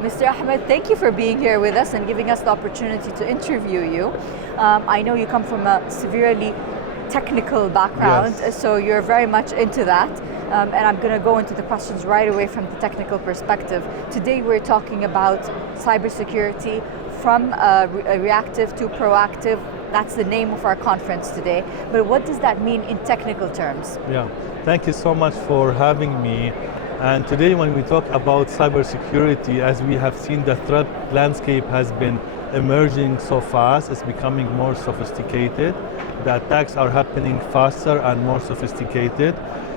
Mr. Ahmed, thank you for being here with us and giving us the opportunity to interview you. I know you come from a severely technical background, Yes. so you're very much into that. And I'm going to go into the questions right away from the technical perspective. Today we're talking about cybersecurity from reactive to proactive. That's the name of our conference today. But what does that mean in technical terms? Yeah, thank you so much for having me. And today when we talk about cybersecurity, as we have seen, the threat landscape has been emerging so fast, it's becoming more sophisticated. The attacks are happening faster and more sophisticated.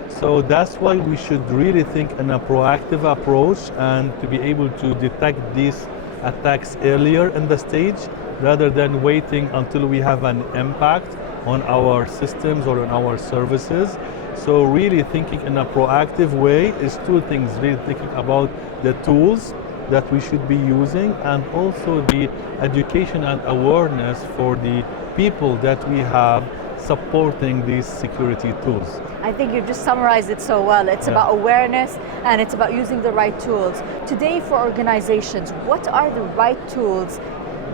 So that's why we should really think in a proactive approach and to be able to detect these attacks earlier in the stage rather than waiting until we have an impact on our systems or on our services. So really thinking in a proactive way is two things, really thinking about the tools that we should be using and also the education and awareness for the people that we have supporting these security tools. I think you've just summarized it so well. It's about awareness and it's about using the right tools. Today for organizations, what are the right tools,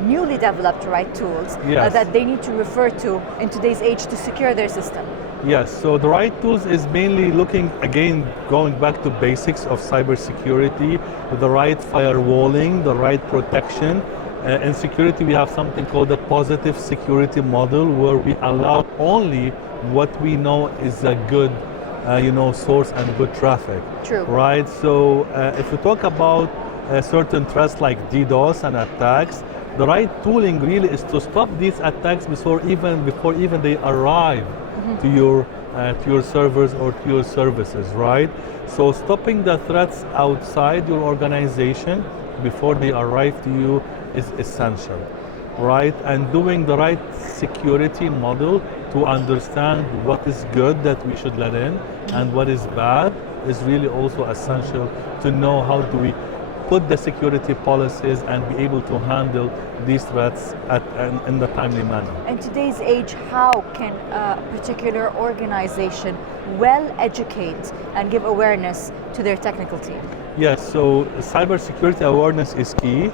newly developed right tools, that they need to refer to in today's age to secure their system? Yes, so the right tools is mainly looking, again, going back to basics of cybersecurity, the right firewalling, the right protection. In security, we have something called a positive security model where we allow only what we know is a good source and good traffic. True. Right, so if we talk about certain threats like DDoS and attacks, the right tooling really is to stop these attacks before even they arrive to your servers or to your services, right? So stopping the threats outside your organization before they arrive to you is essential, right? And doing the right security model to understand what is good that we should let in and what is bad is really also essential to know how do we put the security policies and be able to handle these threats in the timely manner. In today's age, how can a particular organization well educate and give awareness to their technical team? Yes, so cybersecurity awareness is key.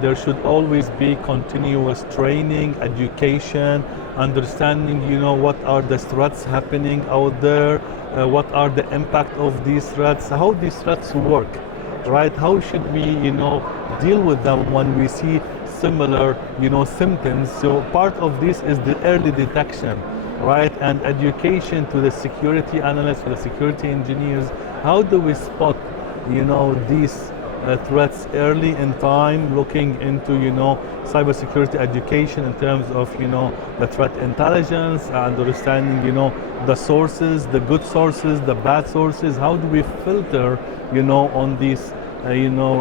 There should always be continuous training, education, understanding, what are the threats happening out there, what are the impact of these threats, how these threats work, right? How should we, deal with them when we see similar, symptoms? So part of this is the early detection, right? And education to the security analysts, to the security engineers. How do we spot, these threats early in time, looking into, cybersecurity education in terms of, the threat intelligence, understanding, the sources, the good sources, the bad sources. How do we filter, on these,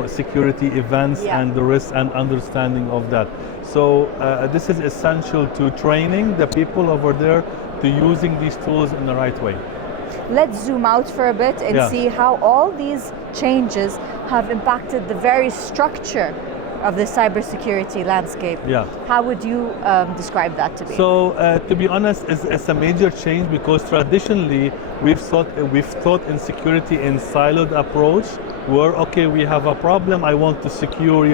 security events and the risks and understanding of that. So this is essential to training the people over there to using these tools in the right way. Let's zoom out for a bit and see how all these changes have impacted the very structure of the cybersecurity landscape. How would you describe that to be? So to be honest, it's a major change because traditionally we've thought in security in siloed approach where, okay, we have a problem, I want to secure,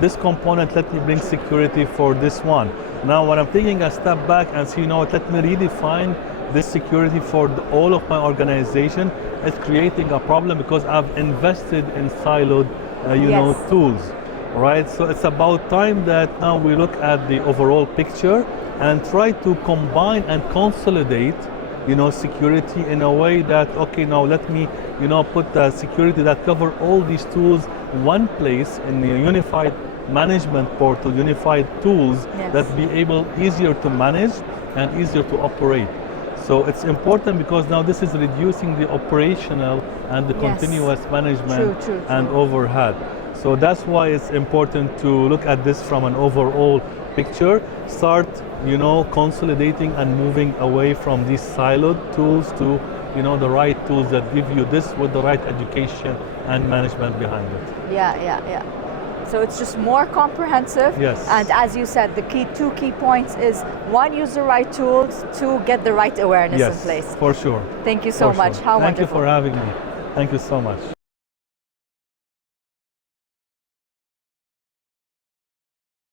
this component, let me bring security for this one. Now when I'm taking a step back and see, let me redefine this security for all of my organization, it's creating a problem because I've invested in siloed, tools, right? So it's about time that now we look at the overall picture and try to combine and consolidate, security in a way that, okay, now let me, put the security that cover all these tools in one place in the unified management portal, unified tools that be able easier to manage and easier to operate. So it's important because now this is reducing the operational and the continuous management and overhead. So that's why it's important to look at this from an overall picture, start, consolidating and moving away from these siloed tools to, the right tools that give you this with the right education and management behind it. So it's just more comprehensive. And as you said, the two key points is one, use the right tools, two, get the right awareness in place. For sure. Thank you so much. Sure. How Thank wonderful. you for having me. Thank you so much.